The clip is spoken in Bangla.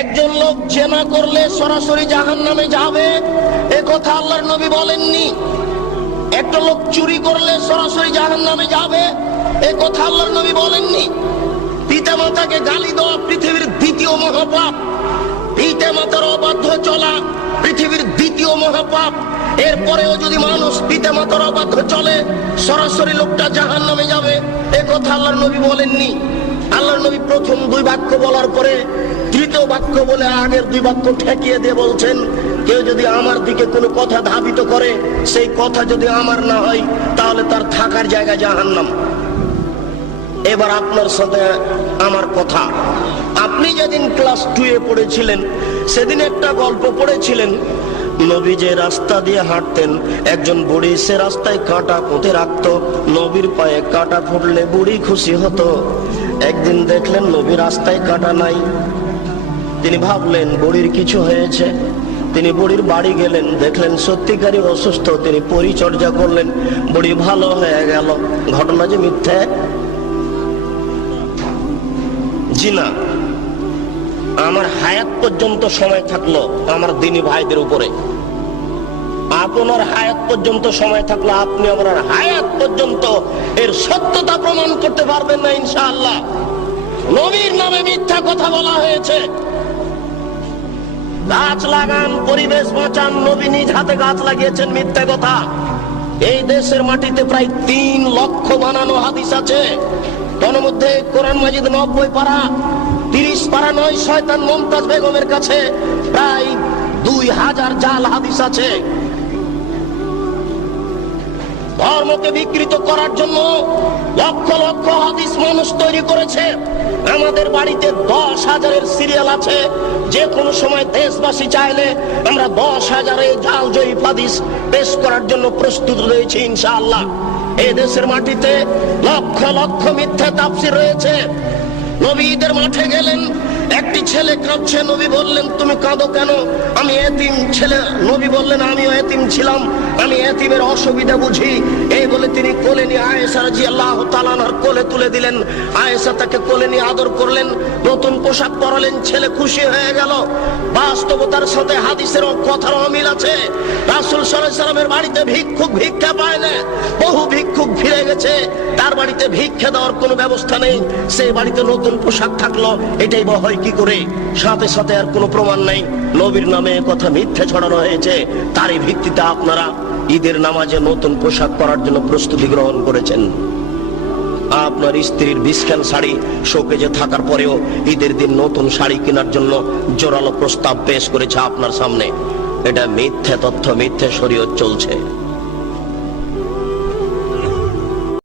একজন লোক জেনা করলে সরাসরি জাহান্নামে যাবে, এ কথা আল্লাহর নবী বলেননি। একটা লোক চুরি করলে সরাসরি জাহান্নামে যাবে, এ কথা আল্লাহর নবী বলেননি। পিতামাতাকে গালি দেওয়া পৃথিবীর দ্বিতীয় মহাপাপ। পিতামাতার অবাধ্য চলা পৃথিবীর দ্বিতীয় মহাপাপ। এরপরেও যদি মানুষ পিতামাতার অবাধ্য চলে, সরাসরি লোকটা জাহান্নামে যাবে, এ কথা আল্লাহর নবী বলেননি। আল্লাহর নবী প্রথম দুই বাক্য বলার পরে তৃতীয় বাক্য বলে আগের দুই বাক্য ঠেকিয়ে দিয়ে বলছেন, কেউ যদি আমার দিকে কোনো কথা ধাবিত করে, সেই কথা যদি আমার না হয়, তাহলে তার থাকার জায়গা জাহান্নাম। এবার আপনার সাথে আমার কথা। আপনি যেদিন ক্লাস 2 এ পড়েছিলেন, সেদিন একটা গল্প পড়েছিলেন। নবী যে রাস্তা দিয়ে হাঁটতেন, একজন বুড়ি সে রাস্তায় কাঁটা পুঁতে রাখত। নবীর পায়ে কাঁটা ফুটলে বুড়ি খুশি হতো। একদিন দেখলেন নবী রাস্তায় কাঁটা নাই। তিনি ভাবলেন বুড়ির কিছু হয়েছে। তিনি বুড়ির বাড়ি গেলেন, দেখলেন সত্যিকারই অসুস্থ। তিনি পরিচর্যা করলেন, বুড়ি ভালো হয়ে গেল। ঘটনা যে মিথ্যে? জি না। আমার হায়াত পর্যন্ত সময় থাকলো আমার দিনী ভাইদের উপরে। আপনার হায়াত পর্যন্ত সময় থাকলো, আপনি আমার হায়াত পর্যন্ত এর সত্যতা প্রমাণ করতে পারবেন না ইনশাআল্লাহ। নবীর নামে মিথ্যা কথা বলা হয়েছে। গাছ লাগান, পরিবেশ বাঁচান, নবী নিজ হাতে গাছ লাগিয়েছেন, মিথ্যা কথা। এই দেশের মাটিতে প্রায় 3 লক্ষ বানানো হাদিস আছে। তার মধ্যে কোরআন মাজিদ 90 পারা, 30 পারা নয় শয়তান মমতাজ বেগমের কাছে প্রায় 2000 জাল হাদিস আছে। ধর্মকে বিকৃত করার জন্য লক্ষ লক্ষ হাদিস মানুষ তৈরি করেছে। আমাদের বাড়িতে 10,000-এর সিরিয়াল আছে। যে কোনো সময় দেশবাসী চাইলে আমরা 10,000-এর জাল জয়ীফ হাদিস পেশ করার জন্য প্রস্তুত রয়েছি ইনশাআল্লাহ। এই দেশের মাটিতে লক্ষ লক্ষ মিথ্যা তাফসীর রয়েছে। নবী ঈদের মাঠে গেলেন, একটি ছেলে কাঁদছে। নবী বললেন, তুমি কাঁদো কেন? আমি এতিম ছেলে। নবী বললেন, আমিও এতিম ছিলাম, আমি এতিমের অসুবিধা বুঝি। এই বলে তিনি কোলে নিয়ে আয়েশা রাদিয়াল্লাহু তাআলা আনহার কোলে তুলে দিলেন। আয়েশা তাকে কোলে নিয়ে আদর করলেন, নতুন পোশাক পরালেন। ছেলে খুশি হয়ে গেল। বাস্তবতার সাথে হাদিসের কথার অমিল আছে। রাসূল সাল্লাল্লাহু আলাইহি সাল্লামের বাড়িতে ভিক্ষুক ভিক্ষা পায় না। বহু ভিক্ষুক ফিরে গেছে, তার বাড়িতে ভিক্ষা দেওয়ার কোনো ব্যবস্থা নেই। সেই বাড়িতে নতুন পোশাক থাকলো, এটাই বা হয় কি করে? সাথে সাথে আর কোনো প্রমাণ নাই। নবীর নামে কথা মিথ্যে ছড়ানো হয়েছে। তারই ভিত্তিতে আপনারা ঈদের নামাজে নতুন পোশাক পরার জন্য প্রস্তুতি গ্রহণ করেছেন। আপনার স্ত্রীর 20 খান শাড়ি শোকেজে থাকার পরেও ঈদের দিন নতুন শাড়ি কেনার জন্য জোরালো প্রস্তাব পেশ করেছে আপনার সামনে। এটা মিথ্যে তথ্য, মিথ্যে শরীয়ত চলছে।